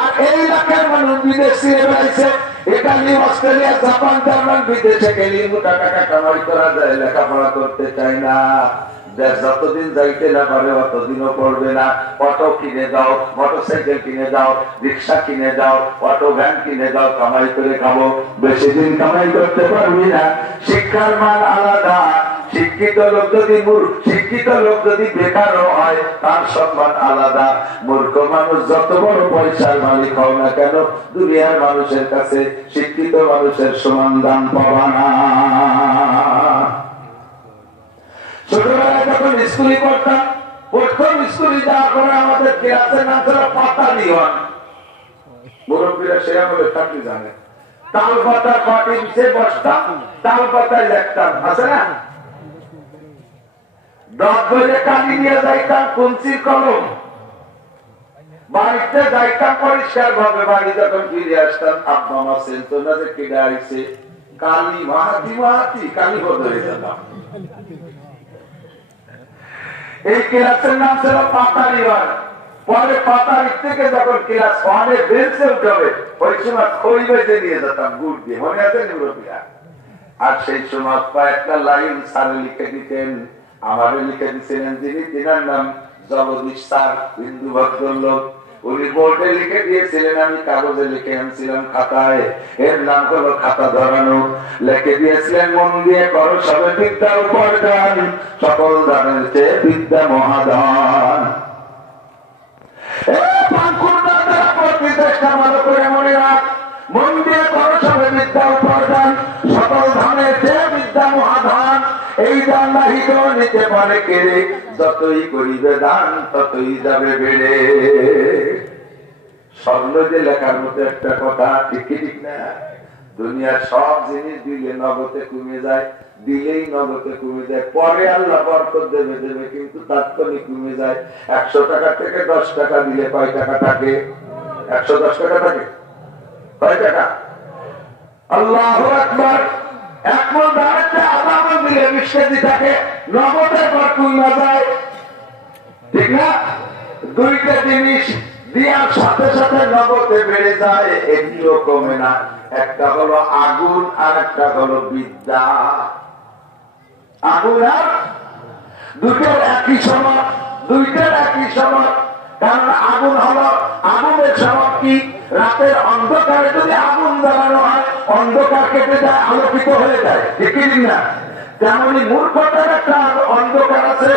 আর এই এলাকার মানুষ বিদেশে বেড়াইছে, ইতালি, অস্ট্রেলিয়া, জাপান, জার্মান, বিদেশে গেলে মোটা টাকা কামাই করা যায়, লেখাপড়া করতে চায় না। যতদিন যাইতে না পারে অতদিনও পড়বে না। অটো কিনে দাও, মোটরসাইকেল কিনে দাও, রিক্সা কিনে দাও, অটো ভ্যান কিনে দাও, কামাই করে খাবো। বেশি দিন কামাই করতে পারবি না। শিক্ষার মান আলাদা। শিক্ষিত লোক যদি বেকারও হয় তার সম্মান আলাদা। মূর্খ মানুষ যত বড় পয়সার মালিক হও না কেন, দুনিয়ার মানুষের কাছে শিক্ষিত মানুষের সমান দাম পাবা না। ছোটবেলায় যখন স্কুলে পড়তাম, প্রথম স্কুলে যাওয়ার পরে আমাদের ক্লাসের নাম ছিল পাতালি ওয়ান। মুরব্বীরা সে আমলে থাকলে জানে, তাল পাতার পাটি নিচে বসতাম, তাল পাতায় লেখতাম, আছে না? 10 বজে কালি নিয়ে যাইতাম, কুঞ্চির কলম, বাড়িতে যাইতাম পরিষ্কার ভাবে। বাড়ি যখন ফিরে আসতাম, আব্বা মা চিনতো না যে কেটে আসছে, কালি মাহাতি কালি বদলে যেতাম। এই ক্লাসের নাম ছিল পাতালি ওয়ান। পরে পাতালি থেকে যখন ক্লাস 1-এ বেঞ্চে উঠবে, ওই সময় খই বেঁধে নিয়ে যেতাম গুড় দিয়ে, মনে আছে মুরব্বীরা? আর সেই সময় কয়েকটা লাইন স্যার লিখে দিতেন। আমারও লিখে দিচ্ছিলেন যিনি, তিনার নাম জগদীশ স্যার, হিন্দু ভদ্রলোক। উনি বোর্ডে লিখে দিয়েছিলেন, আমি কাগজে লিখে আনছিলাম খাতায়। এর নাম হলো খাতা ধরানো। লিখে দিয়েছিলেন, মন দিয়ে করো সবে বিদ্যা উপার্জন, সকল দানের চেয়ে বিদ্যা মহাদান। মনে রাখ, মন দিয়ে করো সবে বিদ্যা উপার্জন, সকল ধানের চেয়ে বিদ্যা মহাদান। এই দান নাহি তো নিতে পারে কেড়ে, যতই করিবে দান ততই যাবে বেড়ে। স্বর্ণ যে লেখার মতো একটা কথা, ঠিক ঠিক না? দুনিয়ার সব জিনিস দিলে নগদে কমে যায়, দিলেই নগদে কমে যায়। পরে আল্লাহ বরকত দেবে, কিন্তু তাৎক্ষণিক কমে যায়। 100 টাকা থেকে 10 টাকা দিলে কয় টাকা থাকে? 110 টাকা থাকে। কয় টাকা? আল্লাহু আকবার। এক মন দাঁড়াতে আধা মন দিলে 20 কেজি থাকে, নগদের পর কমে যায়, ঠিক না? দুইটা জিনিস দেওয়ার সাথে সাথে নগদে বেড়ে যায়, একটিও কমে না। একটা হলো আগুন আর একটা হলো বিদ্যা। আগুন আর দুইটার একই সময়, দুইটার একই সময়। কারণ আগুন হলো, আগুনের স্বভাব কি? রাতের অন্ধকারে যদি আগুন জ্বালানো হয়, অন্ধকার কেটে যায়, আলোকিত হয়ে যায়, ঠিক না? তেমনি মূর্খতার একটা অন্ধকার আছে।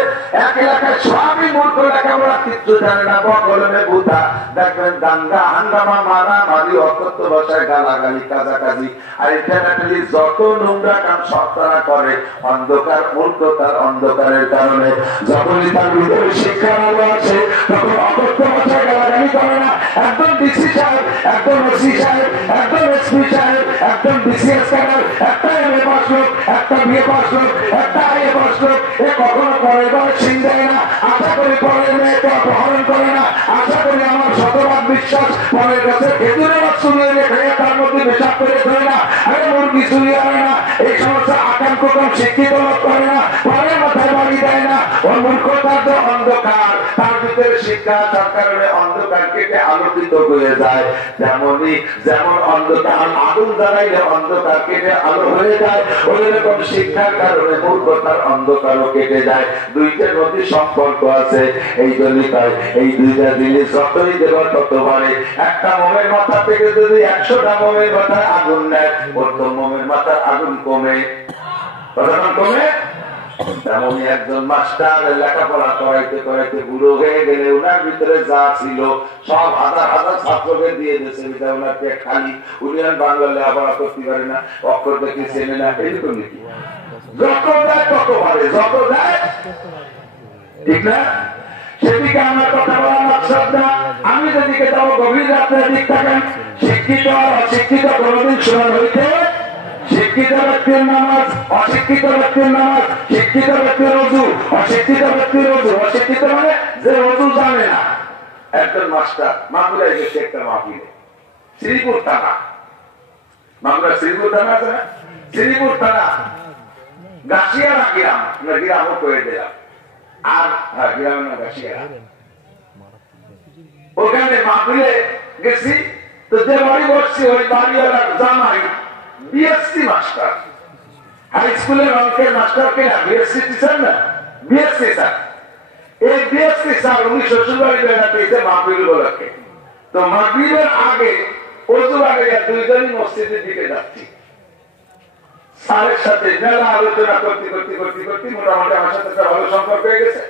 এক এলাকায় সবই মূর্খ, লেখাপড়া কিচ্ছু জানে না, বকলমে বুধা। দেখবেন দাঙ্গা হাঙ্গামা, মারামারি, অকথ্য ভাষায় গালাগালি, কাজাকাজি, আর ইন্টারনেটলি যত নোংরা কাম সব তারা করে অন্ধকার, মূর্খতার অন্ধকারের কারণে। যখনই তার ভিতরে শিক্ষার আলো আছে, তখন অকথ্য ভাষায় গালাগালি করে না। একদম ডিসি সাহেব, একদম ওসি সাহেব, একদম এসপি সাহেব, একদম বিসিএস ক্যাডার, একটা এমএ পাস লোক, একটা বিএ পাস লোক, একটা আইএ পাস লোক, এ কখনো পরের ঘরে ছিন দেয় না। আশা করি পরের মেয়েকে অপহরণ করে না। আশা করি আমার শতভাগ বিশ্বাস পরের কাছে খেজুরের রস চুলিয়ে রেখে তার মধ্যে পেশাব করে ধরে না, আরে মুরগি চুরিয়ে আনে না। এই সমস্ত আকাম কুকাম শিক্ষিত লোক করে না, পরের মাথায় বাড়ি দেয় না। ওর মূর্খতার যে অন্ধকার, তার ভিতরে শিক্ষা তার কারণে অন্ধকার কেটে আলোকিত হয়ে যায়। তেমনি যেমন অন্ধকার আগুন জ্বালাইলে অন্ধকার কেটে আলো হয়ে যায়, ওই রকম শিক্ষার কারণে মূর্খতার অন্ধকারও কেটে যায়। দুইটার মধ্যে সম্পর্ক আছে। এই জন্যই তাই এই দুইটা জিনিস যতই দেব তত বাড়ে। একটা মোমের মাথা থেকে যদি 100টা মোমের মাথায় আগুন নেয়, প্রথম মোমের মাথার আগুন কমে, কমে। তেমনি একজন মাস্টার লেখাপড়া করাইতে করাইতে বুড়ো হয়ে গেলে ওনার ভিতরে যা ছিল সব হাজার হাজার ছাত্রকে দিয়ে দিয়েছে, ওনাকে খালি উনি আর বাংলা লেখাপড়া করতে পারে না, অক্ষর দেখে চেনে না, এরকম নাকি? যত দেয় তত পারে, যত দেয়, ঠিক না? সেদিকে আমার কথা বলা মাকসাদ না। আমি যেদিকে যাবো গভীর রাত্রের দিক থাকেন, শিক্ষিত আর অশিক্ষিত কোনদিন সমান হইতে। শিক্ষিত ব্যক্তির নামাজ, অশিক্ষিত ব্যক্তির নামাজ, শিক্ষিত ব্যক্তির রজু, অশিক্ষিত ব্যক্তির রজু। অশিক্ষিত মানে যে রজু জানে না। একজন মাস্টার মাগুরায় গেছে একটা মাহফিলে, শ্রীপুর থানা, মাগুরা শ্রীপুর থানা আছে না, শ্রীপুর থানা গাছিয়ারা গ্রাম, গ্রামও করে দিলাম। আর গ্রাম না গাছিয়ারা, ওখানে মাহফিলে গেছি, তো যে বাড়ি বসছি ওই বাড়িওয়ালার জামাই বিএসসি মাস্টার, হাই স্কুলের অঙ্কের মাস্টার কিনা, বিএসসি টিচার না, বিএসসি স্যার। এই বিএসসি স্যার উনি শ্বশুর বাড়ি বেড়াতে মাহফিল বলাকে, তো মাহফিলের আগে অজু আগে দুইজনই মসজিদের দিকে যাচ্ছি। স্যারের সাথে মেলা আলোচনা করতে করতে করতে করতে মোটামুটি আমার সাথে একটা ভালো সম্পর্ক হয়ে গেছে।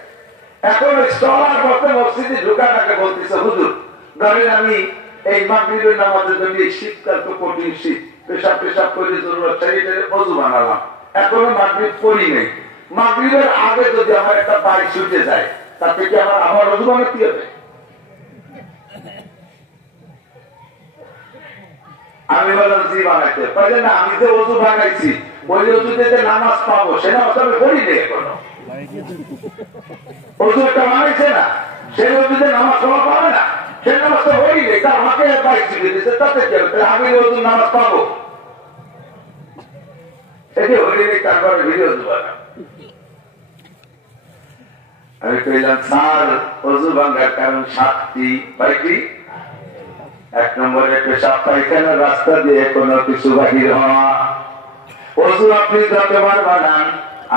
এখন চলার পথে মসজিদে ঢোকার আগে বলতেছে, হুজুর ধরেন আমি এই মাগরিবের নামাজের জন্য শীতকাল তো কঠিন শীত, পেশাব পেশাব করে জরুরত চাইতে অজু বানালাম, এখনো মাগরিব পড়ি নেই, মাগরিবের আগে যদি আমার একটা বাইক ছুটে যায় তাতে কি আমার অজু বানাতে হবে? আমি বললাম জি বানাইতে পারে না, আমি যে অজু বানাইছি ওই অজুতে যে নামাজ পাবো সে নামাজ আমি পড়ি নেই এখনো। অজুটা বানাইছে না, সেই অজুতে নামাজ পড়া পাবে না, সে নামাজটা পড়ি নেই, তার আমাকে বাইক ছুটে দিচ্ছে, তাতে কি হবে? আমি অজুর নামাজ পাবো, এটি হয়ে নেই, তারপরে ভিডিও অজু বানাবো। আমি কইলাম স্যার অজু ভাঙার কারণ 7টি, কয়টি? 1 নম্বরে পেশাব পায়খানার রাস্তা দিয়ে কোনো কিছু বাহির হওয়া। অজু আপনি যতবার বানান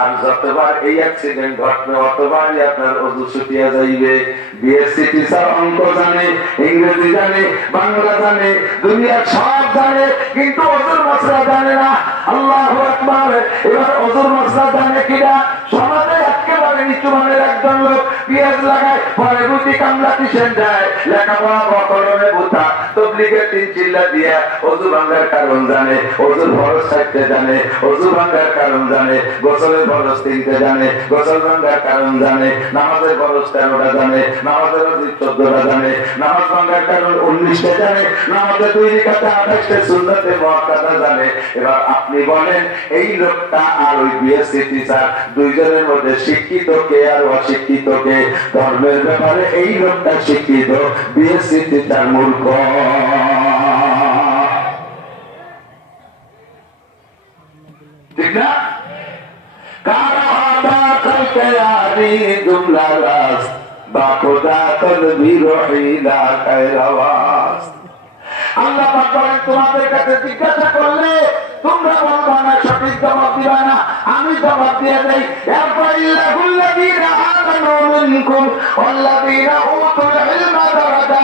আর যতবার এই অ্যাক্সিডেন্ট ঘটবে অতবারই আপনার অজু ছুটিয়া যাইবে। বিএসসি টিচার অঙ্ক জানে, ইংরেজি জানে, বাংলা জানে, দুনিয়ার সব জানে, কিন্তু অজুর মশলা জানে না। আল্লাহু আকবার। এবার অজুর মশলা জানে কিনা? সমাজে একেবারে নিচু মানের একজন লোক পেঁয়াজ লাগায়, পরে বুঝি কামলা কিসেন যায়, লেখাপড়া বকরণে বুতা তবলিগের 3 চিল্লা দিয়া অজু ভাঙার কারণ জানে, অজুর ফরজ ছাড়তে জানে, অজু ভাঙার কারণ জানে, গোসলের ফরজ 3টা জানে, গোসল ভাঙার কারণ জানে, নামাজের ফরজ 13টা জানে, নামাজের অজিব 14টা জানে, নামাজ ভাঙার কারণ 19টা জানে, নামাজের 2 রাকাতে 28টা সুন্নতে মুআক্কাদা জানে। এবার আপনি বলেন এই লোকটা আর ওই বিএসসি টিচার দুইজনের মধ্যে শিক্ষিত কে আর অশিক্ষিত কে? ধর্মের ব্যাপারে এই লোকটা শিক্ষিত, বিএসসি টিচার মূর্খ। ঠিক না? কারাদা কালকায়ারি জুমলা রাস বাখুদা তদবির হিলা কায়রাওয়াস। আল্লাহ পাক বলেন তোমাদের কাছে জিজ্ঞাসা করলে তোমরা বলবা না, সঠিক জবাব দিবা না, আমি জবাব দিয়ে দেই। এরপর ইল্লাহুল্লাযীনা আমানু মিনকুম ওয়াল্লাযীনা উতুল ইলমা দারাজাত।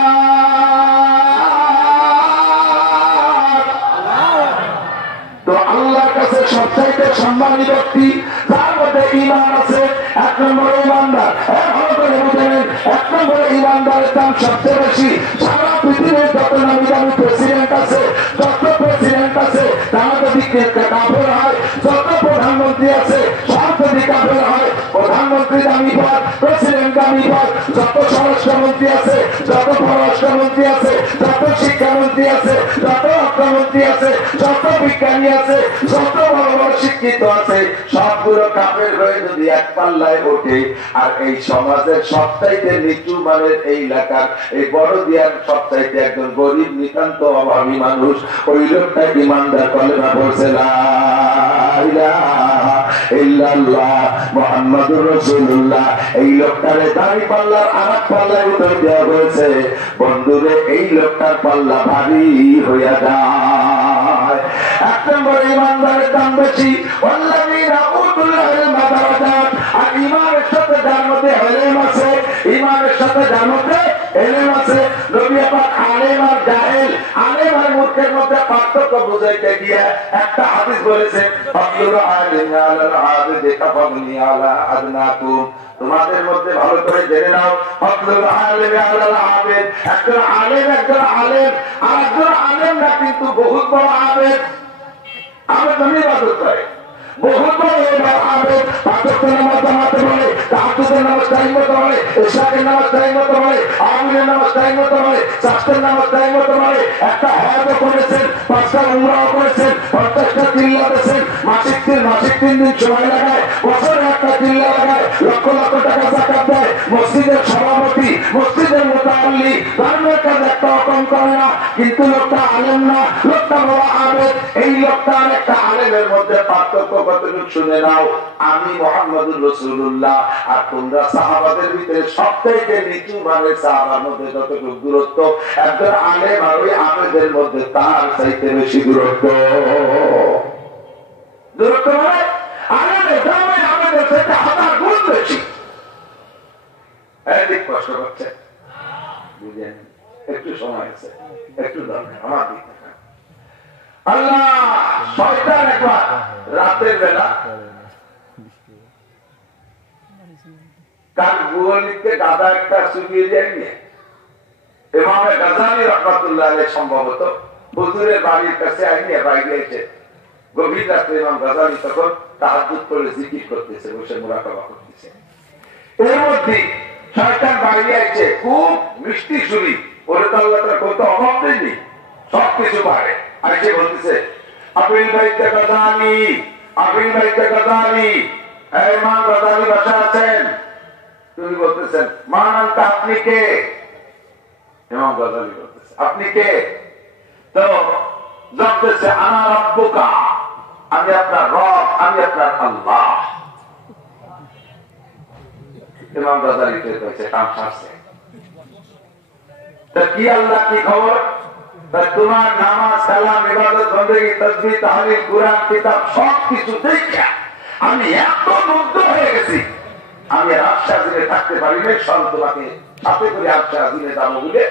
তো আল্লাহর কাছে সবচাইতে সম্মানী ব্যক্তি যার মধ্যে ঈমান আছে। 1 নম্বরে ঈমানদার। ভালো করে বুঝেন, 1 নম্বরে ঈমানদারের দাম সবচেয়ে বেশি। সারা পৃথিবীর যত নামি দামি প্রেসিডেন্ট আছে, যত প্রেসিডেন্ট আছে তারা যদি কাফের হয়, যত প্রধানমন্ত্রী আছে সব যদি কাফের হয়, প্রধানমন্ত্রী দামি পদ, প্রেসিডেন্ট দামি পদ, যত স্বরাষ্ট্রমন্ত্রী আছে, যত পররাষ্ট্রমন্ত্রী আছে, যত শিক্ষামন্ত্রী আছে, যত অর্থমন্ত্রী আছে, যত বিজ্ঞানী আছে, যত বড় বড় শিক্ষিত আছে, সবগুলো কাফের হয়ে যদি এক পাল্লায় ওঠে, আর এই সমাজের সবচাইতে নিচু মানের এই এলাকার এই বড় দিয়ার সবচাইতে একজন গরিব নিতান্ত অভাবী মানুষ, ওই লোকটা ইমানদার কলেমা পড়ছে লা ইলাহা ইল্লাল্লাহ মুহাম্মাদুর রাসূলুল্লাহ, এই লোকটারে দাড়ি পাল্লার আরেক পাল্লায় উঠে দেওয়া হয়েছে। বন্ধুরে এই লোকটার পাল্লা ভারী হইয়া যায়। 1 নম্বর ইমানদারের দাম বেশি। ওয়াল্লাযীনা উতুল ইলমা দারাজাত। আর ঈমানের সাথে যার মধ্যে ইলম আছে, ঈমানের সাথে যার মধ্যে ইলম আছে। নবী পাক আলেম আর জাহেল, আলেম আর মূর্খের মধ্যে পার্থক্য বুঝাইতে গিয়ে একটা হাদিস বলেছে, ফাদলুল আলিমি আলাল আবিদি কাফানি আলা আদনাকুম। তোমাদের মধ্যে ভালো করে জেনে নাও, ফাদলুল আলিমি আলাল আবিদ, একজন আলেম একজন আলেম, আর একজন আলেম না কিন্তু বহুত বড় আবেদ। আবেদ মানে ইবাদত করে, বহুত বড় আবেদ। পাঁচওয়াক্ত নামাজ জামাতে পড়ে, তাহাজ্জুদের নামাজ টাইম মতো পড়ে, ইশরাকের নামাজ টাইম মতো পড়ে, আমিনের নামাজ টাইম মতো পড়ে, সাস্তের নামাজ টাইম মতো পড়ে। একটা হজও করেছেন, 5টা উমরাও করেছেন, 50টা তিল্লা দিয়েছেন, মাসিক 3 দিন সময় লাগায়, বছরে একটা তিল্লা লাগায়, লক্ষ লক্ষ টাকা যাকাত দেয়, মসজিদের সভাপতি, মসজিদের মুতাআল্লি, ধর্মের কাজ একটা কম করে না, কিন্তু লোকটা আলেম না, লোকটা বড় আবেদ। এই লোকটা আর একটা আলেমের মধ্যে পার্থক্য কতটুকু শুনে নাও, আমি মুহাম্মদুর রাসূলুল্লাহ আর তোমরা সাহাবাদের ভিতরে সবথেকে নিচু মানে সাহাবার মধ্যে যতটুকু দূরত্ব, একজন আলেম আর ওই আবেদের মধ্যে তার চাইতে বেশি দূরত্ব। দূরত্ব মানে আলেমের দামে আবেদের থেকে 1000 গুণ বেশি। এদিক কষ্ট করছে, বুঝলেন? একটু সময় আছে, একটু দরকার আমার দিক থেকে। আল্লাহ শয়তান একবার রাতের বেলা কার গুহলিতে গাদা একটা শুকিয়ে যায়নি, ইমামে গাজালি রাহমাতুল্লাহ আলাইহি সম্ভবত হুজুরের বাড়ির কাছে আইনি বাইরে এসে গভীর রাতে ইমাম গাজালি তখন তাহাজ্জুদ করে জিকির করতেছে, বসে মুরাকাবা করতেছে। এর মধ্যে শয়তান বাইরে আইছে, খুব মিষ্টি সুরি, ওরে তো আল্লাহ তাআলা কত অভাব দেয়নি, সবকিছু পারে। আইসে বলতেছে আবিল বাইতে গাজালি, আবিল বাইতে গাজালি, ইমাম গাজালি বসা আছেন। তুমি বলতেছেন মান আনতা, আপনি কে? ইমাম গাজালি বলতেছে আপনি কে? তো বলতেছে আনা রাব্বুকা, আমি আপনার রব, আমি আপনার আল্লাহ। ইমাম গাজালি কইছে কাম সারছে। তা কি আল্লাহ, কি খবর? তোমার নামাজ, সালাম, ইবাদত, বন্দেগী, তাসবিহ, তাহলিল, কুরআন, কিতাব সবকিছু দেখে আমি এত মুগ্ধ হয়ে গেছি, আমি আশা দিনে থাকতে পারি না। সব তোমাকে সাথে করে আশা দিনে যাবো বলে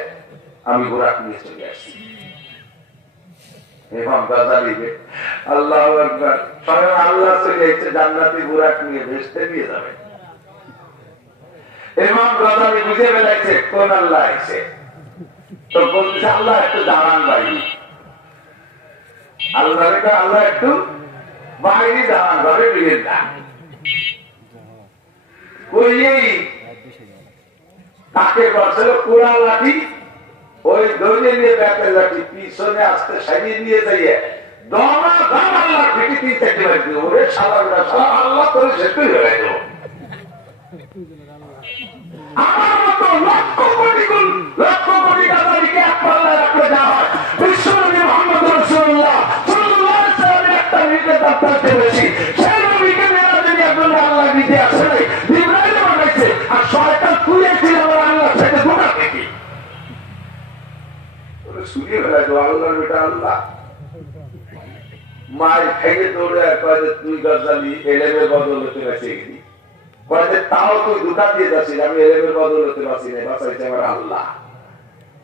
আমি বুরাক নিয়ে চলে আসছি। ইমাম গাজালি আল্লাহু আকবার, স্বয়ং আল্লাহ চলে এসেছে জান্নাতি বুরাক নিয়ে ভেস্তে নিয়ে যাবে। ইমাম গাজালি বুঝে ফেলাইছে কোন আল্লাহ এসে, তো বলতেছে আল্লাহ একটু দাঁড়ান বাইরে, আল্লাহ একটু বাইরে দাঁড়ান, ঘরে ফিরে যান। তাকে বলছিল কোরআন লাঠি, ওই দৌড়ে নিয়ে ব্যাটের লাঠি পিছনে আসতে সাজিয়ে নিয়ে যাইয়ে দমা দাম আল্লাহ ফিটি 3-4 বার দিয়ে ওরে সালা আল্লাহ করে সেটাই হয়ে গেল। আমার মতো লক্ষ কোটি গাজালিকে এক পাল্লায় রাখলে যা হয়, বিশ্বনবী মুহাম্মদ রাসূলুল্লাহ সাল্লাল্লাহু আলাইহি ওয়াসাল্লামের একটা মিনিটের দরকারতে বেশি, সেই নবীকে মেরাজে নিয়ে আল্লাহ আল্লাহ দিতে আসে নাই, জিবরাইল বানাইছে আর শয়তান তুলেছিল আমার আল্লাহ থেকে ধোঁকা থেকে ওরে শুনিয়ে ফেলাই তো আল্লাহর বেটা আল্লাহ। মায়ের খাইয়ে দৌড়ে কয়ে তুই গাজালি এলেমের বদৌলতে বেঁচে গেলি, কয়ে তাও তুই ধোঁকা দিয়ে যাচ্ছিস, আমি এলেমের বদৌলতে বাঁচি নাই, বাঁচাইছে আমার আল্লাহ।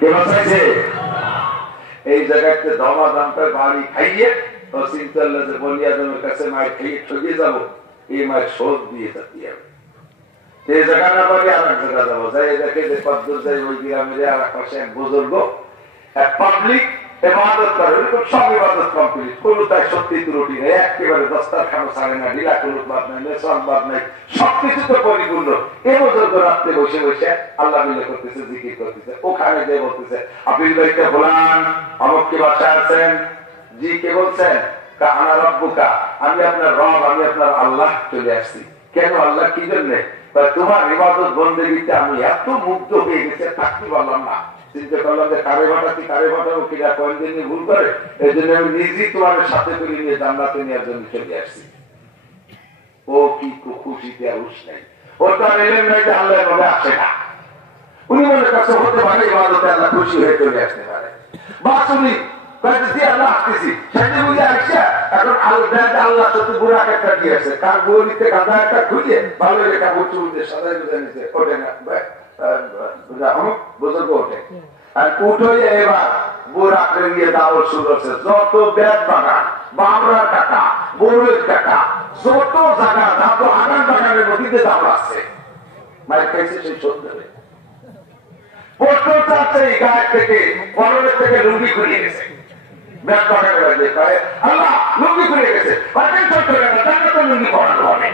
কে বাঁচাইছে? এই জায়গাতে দমা দামটা বাড়ি খাইয়ে ও চিন্তাল্লা যে বলিয়াদের কাছে মায়ের খাইয়ে ঠকিয়ে যাবো, এই মায়ের শোধ দিয়ে যাতে হবে। এই জায়গা না পারি আর এক জায়গা যাবো, যাই দেখে যে পদ্মর যাই ওই গ্রামের আর এক পাশে এক বুজুর্গ এক পাবলিক ইবাদত করে, সব ইবাদত কমপ্লিট, কোনো তাই সত্যি ত্রুটি নেই, একেবারে দস্তারখানা ছাড়ে না, ঢিলা কুলুক বাদ নাই, নেশান বাদ নাই, সবকিছু তো পরিপূর্ণ। এ বুজুর্গ রাত্রে বসে বসে আল্লাহ মিলে করতেছে, জিকির করতেছে। ওখানে যে বলতেছে আবিল ভাইকে বলান অমুক কি বাসায় আছেন? জি, কে বলছেন? আনা রাব্বুকা, আমি আপনার রব, আমি আপনার আল্লাহ চলে আসছি। কেন আল্লাহ কি জন্য? তোমার ইবাদত বন্দেগীতে আমি এত মুগ্ধ হয়ে গেছে, থাকতে পারলাম না। চিন্তা করলাম যে কারে ভাটাবো কিনা কয়েকদিন ভুল করে, এই জন্য আমি নিজেই তোমার সাথে করে নিয়ে জান্নাতে নেওয়ার জন্য চলে আসছি। ও কি খুশিতে আর উস নাই, ও তার এলেন নাই যে আল্লাহ ভাবে আসে না। উনি মনে করছে হতে পারে ইবাদতে আল্লাহ খুশি হয়ে চলে আসতে পারে। বাস উনি আল্লাহ আসতেছি সেটি বুঝে আসছে, এখন আল্লাহ সত্যি বুড়াকে একটা দিয়েছে, কার বুড়িতে গাঁদা একটা খুঁজে ভালো রেখা বুঝতে বুঝতে সাদাই বুঝে নিচ্ছে, ওঠে না বুজুর্গ ওঠে আর উঠে এবার বুড়াকে নিয়ে দাওয়াত শুরু হচ্ছে। যত ব্যাগ বাগান, বামরার কাটা, বড়ের কাটা, যত জায়গা যত আগান বাগানের নদীতে দাওয়াত আসছে, মায়ের খাইছে সেই সত্যি প্রশ্ন চাচ্ছে এই গায়ের থেকে কলমের থেকে লুঙ্গি খুলিয়ে গেছে, ব্যাগ বাগানে লাগবে আল্লাহ লুঙ্গি খুলিয়ে গেছে, লুঙ্গি পড়ানো হবে।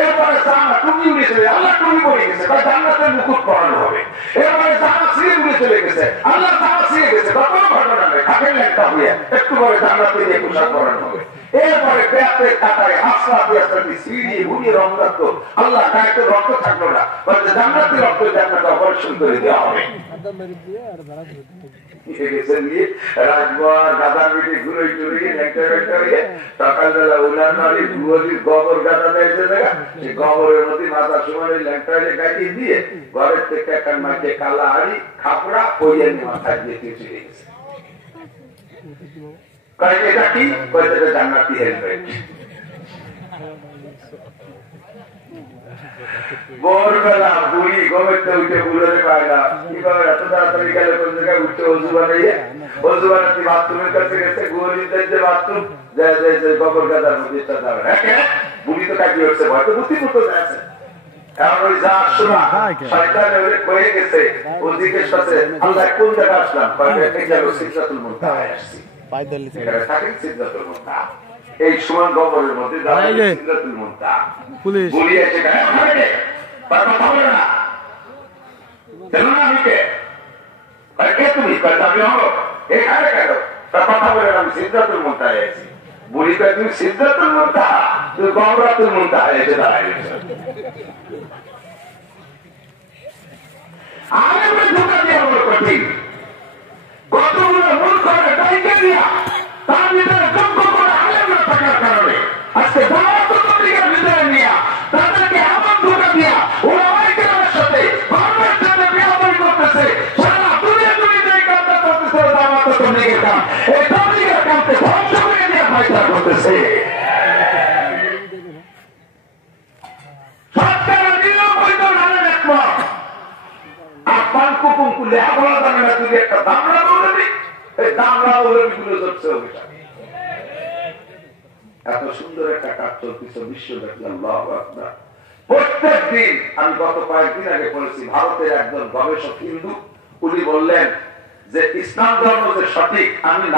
এরপরে জামা টুপি উড়ে চলে, আল্লাহ টুপি পড়ে গেছে, জান্নাতের মুকুট পড়ানো হবে। এরপরে জামা ছিঁড়ে উড়ে চলে গেছে, আল্লাহ জামা ছিঁড়ে গেছে, কোনো ঘটনা নেই, খাটের ল্যাংটা হয়ে একটু পরে জান্নাতে দিয়ে পোশাক পড়ানো হবে। এরপরে পেঁয়াজের কাটায় হাসরাতে হাসরাতে সিঁড়িয়ে ঘুরিয়ে রক্ত, আল্লাহ গায়ে তো রক্ত থাকলো না, বলছে জান্নাতি রক্ত জান্নাতে অপারেশন করে দেওয়া হবে। সকালবেলা উনার নারী গোবর গাদা দিয়েছে, গোবরের মধ্যে মাথা সময় ল্যাংটারে গাইয়ে দিয়ে ঘরের থেকে একটা মাঝে কালা হাড়ি খাপড়া পইয়ে মাথায় দিয়ে চলে গেছে। এটা কি জান্নাতি হেলমেট। ভোরবেলা বুড়ি ঘুমেতে উঠে বুড়োরে পায় না, কিভাবে এত তাড়াতাড়ি গেলে কোন জায়গায় উঠে অজু বানাইয়ে, অজু বানাতে বাথরুমের কাছে গেছে, গুহরিতে বাথরুম গোবর গাদার মধ্যে বুড়ি তো কাটিয়ে উঠছে, হয়তো বুদ্ধি মতো আছে। এখন ওই যা শোনা শয়তান হয়ে গেছে, ও জিজ্ঞেস করছে আল্লাহ কোন জায়গায় আসলাম, সিদরাতুল মুনতাহায় আসছি। এই সময় গবরের মধ্যে পুলিশ তুমি কথা বলে আমি সিদরাতুল মুনতাহায় আছি। বুড়িটা তুমি সিদরাতুল মুনতাহা, তুমি গবরাতুল মুনতাহায় এসে দাঁড়ায় গেছো। আলেমরা ধোঁকা দেওয়া বড় কঠিন, কতগুলো মূর্খ ডাইকে দিয়া তার ভিতরে যোগ্য করে আলেমরা থাকার কারণে আজকে দাওয়াতের ভিতরে নিয়ে তাদেরকে এমন ধোঁকা দিয়া ওলামায়ে সাথে ধর্মের সাথে বেয়াদবি করতেছে। সারা দুনিয়া এই কাজটা করতেছে, দাওয়াতের তবলীগের কাম, এই তবলীগের কামকে ধ্বংস করে দিয়ে ফায়দা করতেছে। সরকারের নিয়ম বৈধ নামের একমত এত সুন্দর একটা কাজ চলতেছে বিশ্বব্যাপী। আল্লাহু আকবার। প্রত্যেক দিন আমি গত কয়েকদিন আগে পড়েছি, ভারতের একজন গবেষক হিন্দু, উনি বললেন যে ইসলাম ধর্ম যে সঠিক আমি না